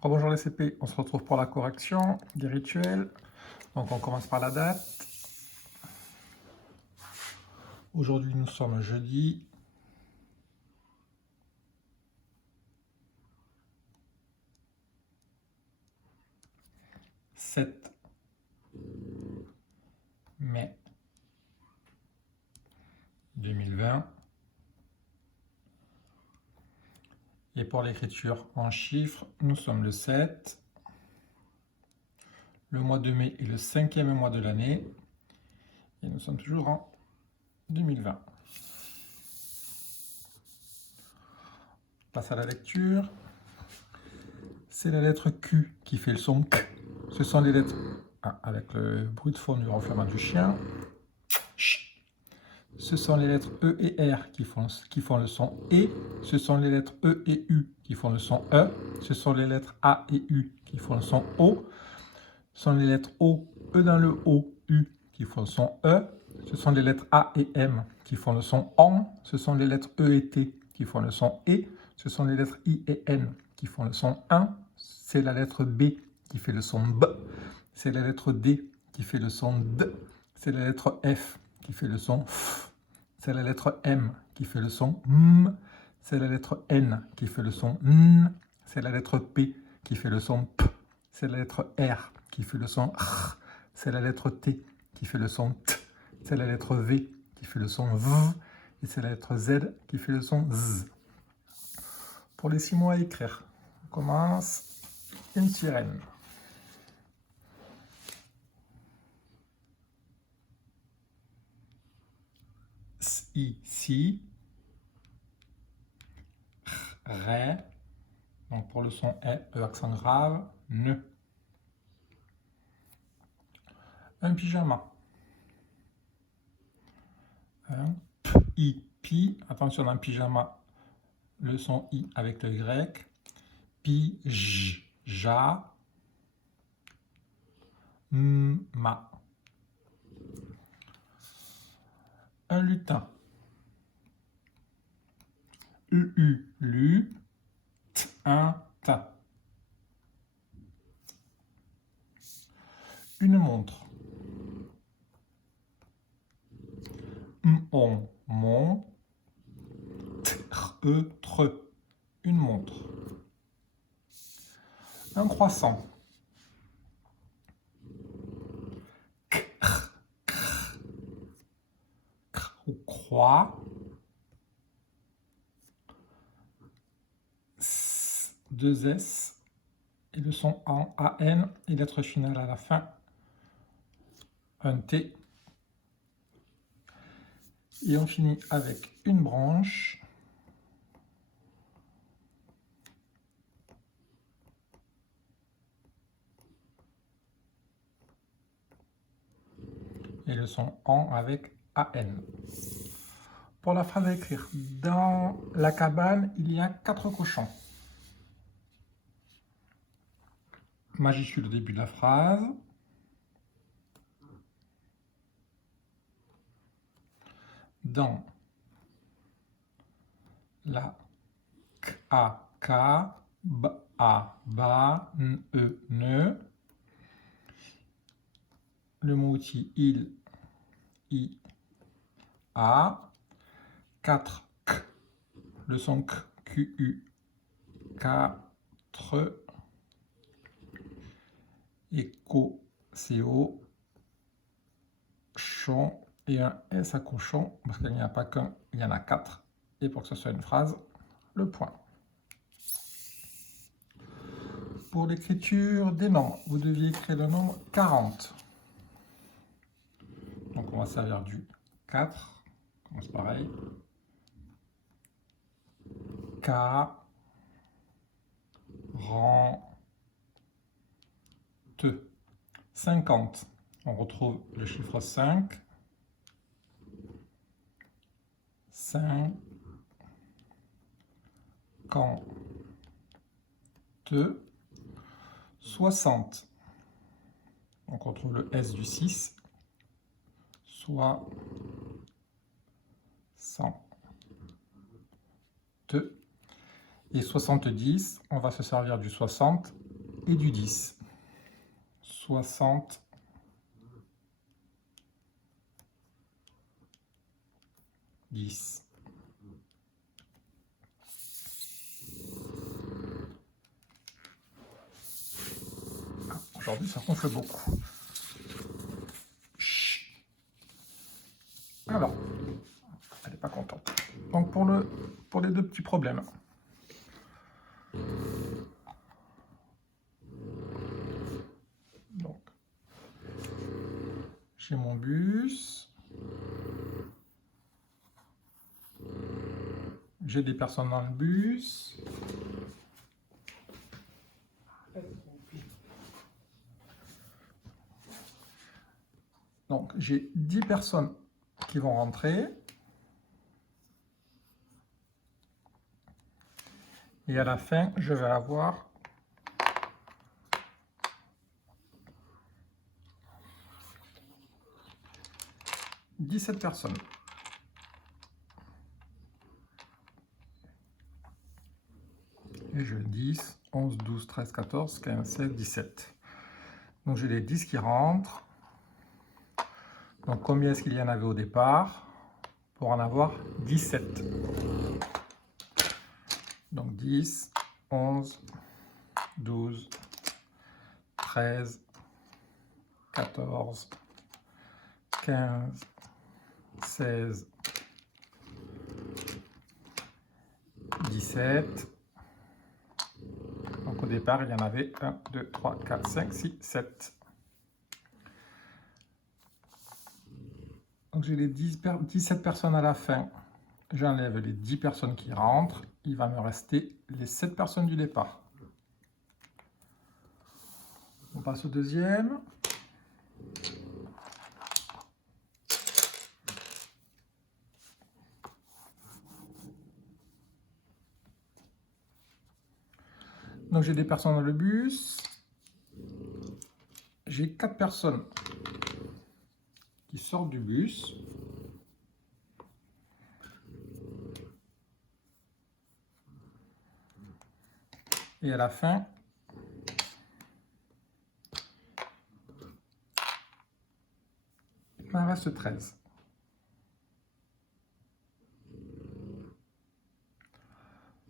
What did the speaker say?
Bonjour les CP, on se retrouve pour la correction des rituels. Donc on commence par la date. Aujourd'hui nous sommes jeudi 7 mai 2020. Et pour l'écriture en chiffres, nous sommes le 7. Le mois de mai est le 5e mois de l'année. Et nous sommes toujours en 2020. On passe à la lecture. C'est la lettre Q qui fait le son K. Ce sont les lettres avec le bruit de fond du ronflement du chien. Ce sont les lettres E et R qui font le son E. Ce sont les lettres E et U qui font le son E. Ce sont les lettres A et U qui font le son O. Ce sont les lettres O, E dans le O, U qui font le son E. Ce sont les lettres A et M qui font le son ON. Ce sont les lettres E et T qui font le son E. Ce sont les lettres I et N qui font le son 1. C'est la lettre B qui fait le son B. C'est la lettre D qui fait le son D. C'est la lettre F qui fait le son F. C'est la lettre M qui fait le son M. C'est la lettre N qui fait le son N. C'est la lettre P qui fait le son P. C'est la lettre R qui fait le son R. C'est la lettre T qui fait le son T. C'est la lettre V qui fait le son V. Et c'est la lettre Z qui fait le son Z. Pour les 6 mots à écrire, on commence une sirène. Si, ré, donc pour le son E accent grave, ne. Un pyjama. Pi, attention dans le pyjama, le son I avec le Y. Pi, ja, ma. Un lutin. Lu, ta. Une montre. Mon, tre. Une montre. Un croissant. Croix. 2 S et le son en AN et lettre finale à la fin, un T. Et on finit avec une branche. Et le son en avec AN. Pour la phrase à écrire, dans la cabane, il y a 4 cochons. Majuscule au début de la phrase. Dans la ka, ba, ne. Le mot outil il, i, a. 4 k, le son k, q, 4. Écho, CO, chon et un S à cochon, parce qu'il n'y en a pas qu'un, il y en a 4. Et pour que ce soit une phrase, le point. Pour l'écriture des nombres, vous deviez écrire le nombre 40. Donc on va servir du 4. On commence pareil. K, rang, te. 50. On retrouve le chiffre 5. 5, quand, te. 60. Donc on retrouve le S du 6. Soit, 100. Te. Et 70, on va se servir du 60 et du 10. 60, 10. Aujourd'hui, ça gonfle beaucoup. Alors, elle n'est pas contente. Donc, pour les deux petits problèmes. Donc, j'ai mon bus. J'ai des personnes dans le bus. Donc, j'ai 10 personnes qui vont rentrer. Et à la fin, je vais avoir 17 personnes. Et je 10, 11, 12, 13, 14, 15, 16, 17. Donc j'ai les 10 qui rentrent. Donc combien est-ce qu'il y en avait au départ? Pour en avoir 17. Donc 10, 11, 12, 13, 14, 15, 16, 17. Donc au départ, il y en avait 1, 2, 3, 4, 5, 6, 7. Donc j'ai les 17 personnes à la fin. J'enlève les 10 personnes qui rentrent. Il va me rester les 7 personnes du départ. On passe au deuxième. Donc j'ai des personnes dans le bus. J'ai 4 personnes qui sortent du bus. Et à la fin, il m'en reste 13.